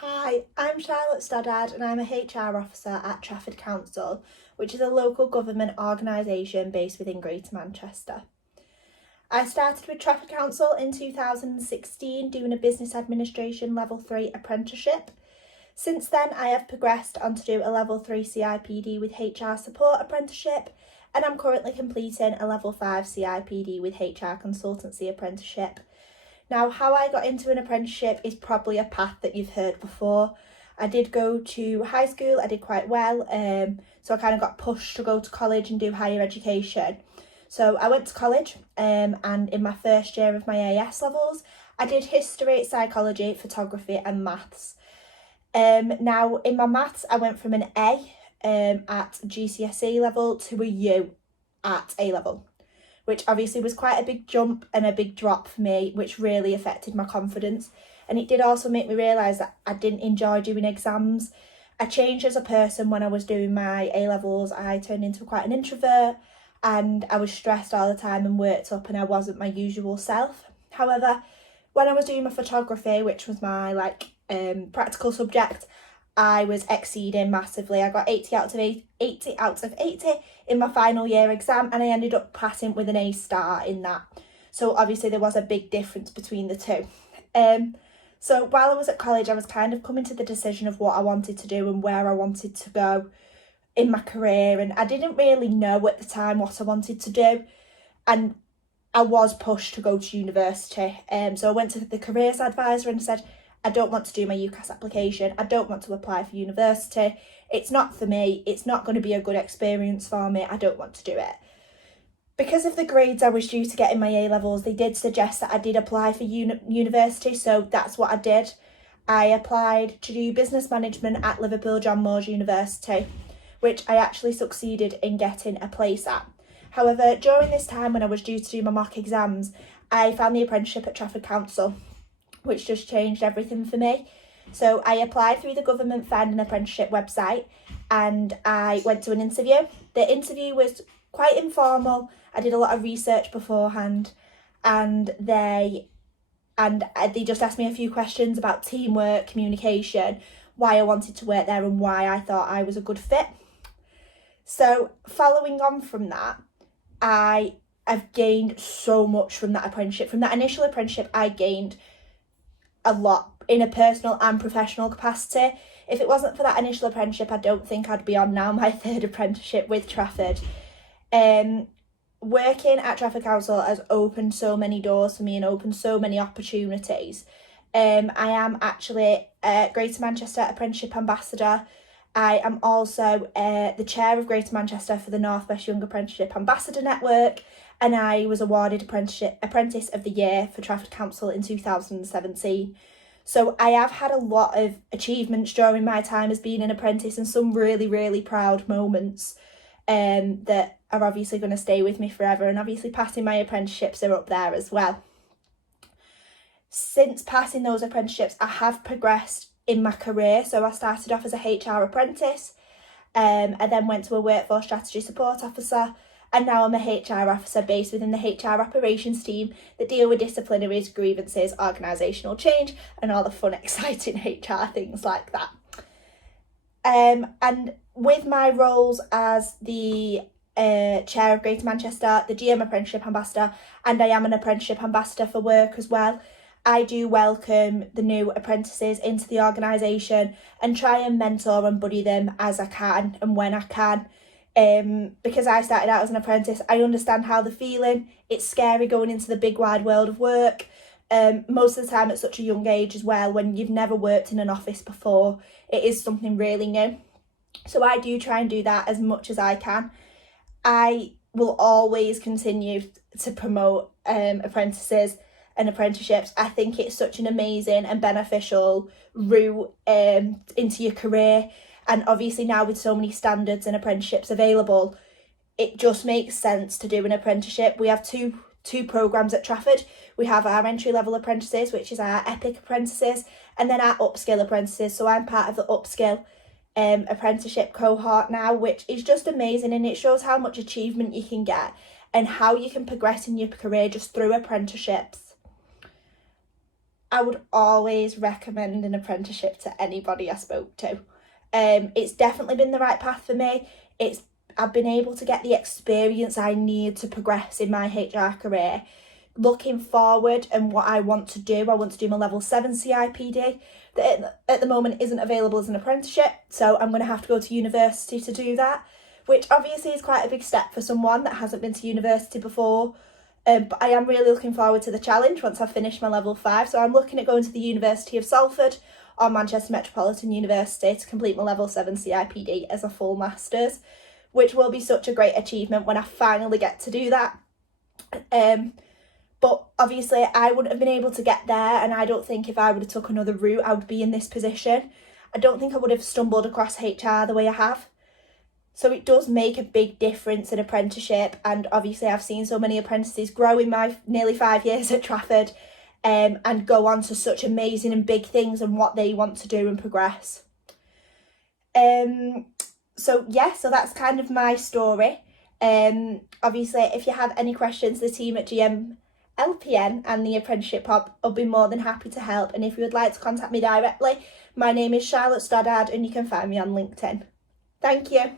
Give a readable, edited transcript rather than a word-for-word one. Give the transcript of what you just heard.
Hi, I'm Charlotte Stoddard and I'm a HR officer at Trafford Council, which is a local government organisation based within Greater Manchester. I started with Trafford Council in 2016 doing a business administration level 3 apprenticeship. Since then I have progressed on to do a level 3 CIPD with HR support apprenticeship, and I'm currently completing a level 5 CIPD with HR consultancy apprenticeship. Now, how I got into an apprenticeship is probably a path that you've heard before. I did go to high school, I did quite well, so I kind of got pushed to go to college and do higher education. So I went to college, and in my first year of my AS levels, I did history, psychology, photography and maths. Now, in my maths, I went from an A at GCSE level to a U at A level, which obviously was quite a big jump and a big drop for me, which really affected my confidence. And it did also make me realise that I didn't enjoy doing exams. I changed as a person when I was doing my A-levels. I turned into quite an introvert and I was stressed all the time and worked up, and I wasn't my usual self. However, when I was doing my photography, which was my practical subject, I was exceeding massively. I got 80 out of 80 in my final year exam, and I ended up passing with an A star in that. So obviously there was a big difference between the two. So while I was at college, I was kind of coming to the decision of what I wanted to do and where I wanted to go in my career, and I didn't really know at the time what I wanted to do, and I was pushed to go to university. So I went to the careers advisor and said, I don't want to do my UCAS application. I don't want to apply for university. It's not for me. It's not going to be a good experience for me. I don't want to do it. Because of the grades I was due to get in my A-levels, they did suggest that I did apply for university, so that's what I did. I applied to do business management at Liverpool John Moores University, which I actually succeeded in getting a place at. However, during this time when I was due to do my mock exams, I found the apprenticeship at Trafford Council, which just changed everything for me. So I applied through the government Find an Apprenticeship website and I went to an interview. The interview was quite informal. I did a lot of research beforehand, and they just asked me a few questions about teamwork, communication, why I wanted to work there and why I thought I was a good fit. So following on from that, I've gained so much from that apprenticeship. From that initial apprenticeship, I gained a lot in a personal and professional capacity. If it wasn't for that initial apprenticeship, I don't think I'd be on now my third apprenticeship with Trafford. Working at Trafford Council has opened so many doors for me and opened so many opportunities. I am actually a Greater Manchester Apprenticeship Ambassador. I am also the chair of Greater Manchester for the North West Young Apprenticeship Ambassador Network, and I was awarded Apprentice of the Year for Trafford Council in 2017. So I have had a lot of achievements during my time as being an apprentice, and some really, really proud moments that are obviously going to stay with me forever, and obviously passing my apprenticeships are up there as well. Since passing those apprenticeships, I have progressed in my career. So I started off as a HR apprentice, I then went to a workforce strategy support officer, and now I'm a HR officer based within the HR operations team that deal with disciplinaries, grievances, organisational change, and all the fun, exciting HR things like that. And with my roles as the chair of Greater Manchester, the GM Apprenticeship Ambassador, and I am an Apprenticeship Ambassador for work as well, I do welcome the new apprentices into the organisation and try and mentor and buddy them as I can and when I can. Because I started out as an apprentice, I understand how they're feeling. It's scary going into the big wide world of work. Most of the time at such a young age as well, when you've never worked in an office before, it is something really new. So I do try and do that as much as I can. I will always continue to promote apprentices and apprenticeships. I think it's such an amazing and beneficial route into your career. And obviously now with so many standards and apprenticeships available, it just makes sense to do an apprenticeship. We have two programmes at Trafford. We have our entry-level apprentices, which is our EPIC apprentices, and then our upskill apprentices. So I'm part of the upskill apprenticeship cohort now, which is just amazing, and it shows how much achievement you can get and how you can progress in your career just through apprenticeships. I would always recommend an apprenticeship to anybody I spoke to. It's definitely been the right path for me. I've been able to get the experience I need to progress in my HR career. Looking forward and what I want to do, I want to do my level 7 CIPD that at the moment isn't available as an apprenticeship, so I'm going to have to go to university to do that, which obviously is quite a big step for someone that hasn't been to university before. But I am really looking forward to the challenge once I've finished my level 5. So I'm looking at going to the University of Salford or Manchester Metropolitan University to complete my level 7 CIPD as a full master's, which will be such a great achievement when I finally get to do that. But obviously I wouldn't have been able to get there, and I don't think if I would have took another route I would be in this position. I don't think I would have stumbled across HR the way I have. So it does make a big difference in apprenticeship, and obviously I've seen so many apprentices grow in my nearly 5 years at Trafford and go on to such amazing and big things and what they want to do and progress. So that's kind of my story. Obviously, if you have any questions, the team at GM LPN and the Apprenticeship Hub will be more than happy to help. And if you would like to contact me directly, my name is Charlotte Stoddard and you can find me on LinkedIn. Thank you.